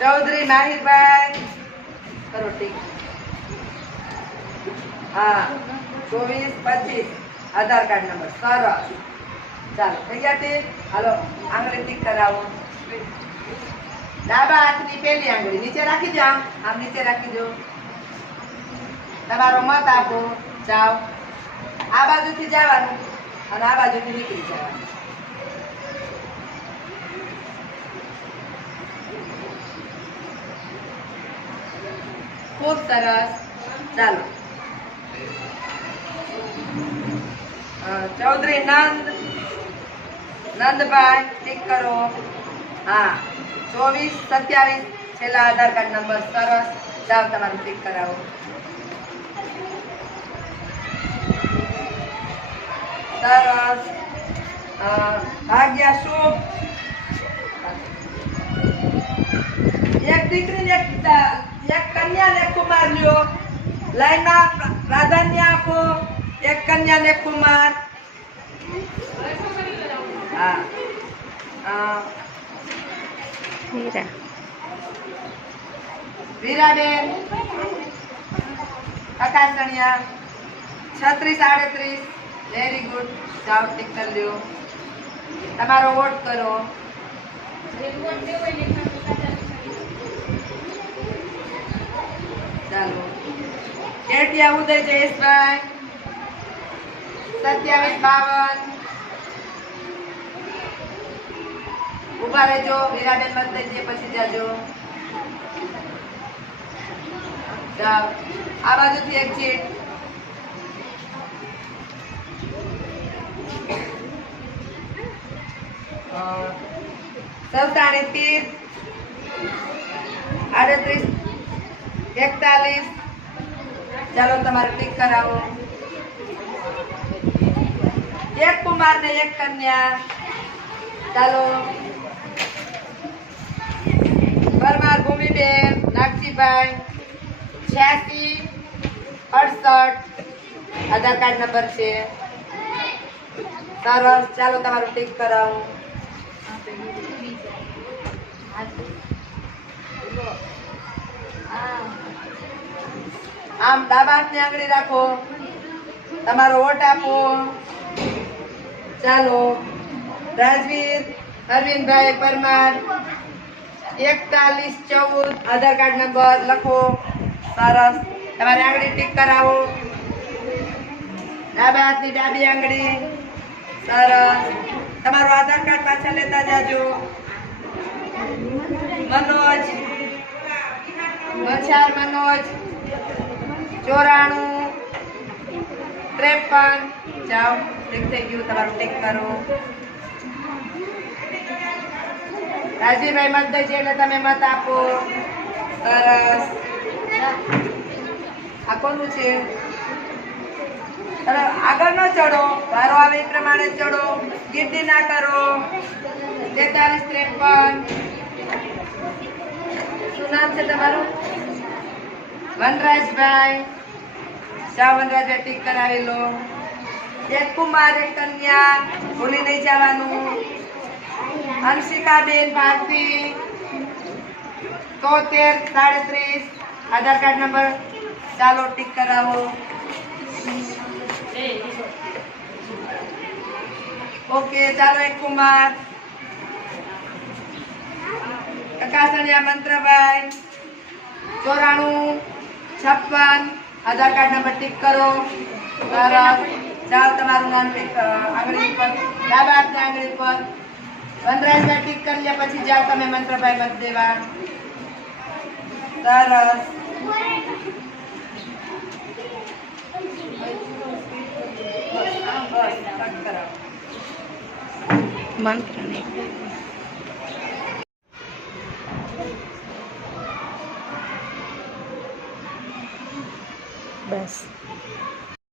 चौधरी माहिर भाई करो टिक। हाँ 24-25 आधार कार्ड नंबर सरस चलो થઈ ગયા તે હાલો આંગળી ટિક કરાવો ડાબા હાથની પહેલી આંગળી નીચે રાખી દો આમ નીચે રાખી દો તમારો મત આપો જાઓ આ બાજુથી જવાનું અને આ બાજુથી નીકળી જવાનું खूब सरस चलो चौधरी नंद भाई टिक करो हाँ 24-27 छेला आधार कार्ड नंबर सरस जाओ तमारू टिक कराओ सरस भाग्या शुभ एक दीकरी एक कन्या ने कुमार लो लाइन में प्राधान्य आपो एक कन्या ने कुमार हाँ वीरा वीरा बेन आकाशनिया 36-38 वेरी गुड जाओ टिक कर लो तमारो वोट करो ચાલો કેટિયા ઉદય જયેશભાઈ 27-52 ઉભા રહેજો વીરાબેન મત દેજે પછી જાજો જાઓ આ બાજુથી એક ચીટ સૌતાણી તીર 38-41 ચાલો તમારે ટિક કરાવો एक कुमार ने एक कन्या ચાલો પરમાર ભૂમિબેન નાગજીભાઈ 86-68 આધાર કાર્ડ નંબર છે સરસ ચાલો તમારું ટિક કરાવો આમ ડાબા હાથની આંગળી રાખો તમારો વોટ આપો ચાલો રાજવીર અરવિંદભાઈ પરમાર 41-14 આધાર કાર્ડ નંબર લખો સરસ તમારી આંગળી ટિક કરાવો ડાબા હાથની ડાબી આંગળી સરસ તમારું આધાર કાર્ડ પાછા લેતા જાજો મનોજ મચ્છાર મનોજ 94-53 જાઓ ટિક થઈ ગયું તમારું ટિક કરો રાજીભાઈ મત દેજે એટલે તમે મત આપો સરસ આ કોનું છે આગળ ન ચડો વારો આવે એ પ્રમાણે ચડો ગીર્દી ના કરો 43-53 શું નામ છે તમારું વનરાજભાઈ જાઓ વનરાજભાઈ ટિક કરાવી લો એક કુમાર એક કન્યા ભૂલી નહીં જવાનું અંશિકાબેન ભારતી 73-37 આધાર કાર્ડ નંબર ચાલો ટિક કરાવો ઓકે ચાલો એક કુમાર કકાસણિયા મંત્રભાઈ 94-56 આધાર કાર્ડ નંબર ટિક કરો સરસ જાઓ તમારું નામ આંગળી ઉપર ડાબા હાથની આંગળી ઉપર વનરાજભાઈ ટિક કરી લે પછી જાઓ તમે મંત્રભાઈ મત દેવા સરસ મંત્ર બસ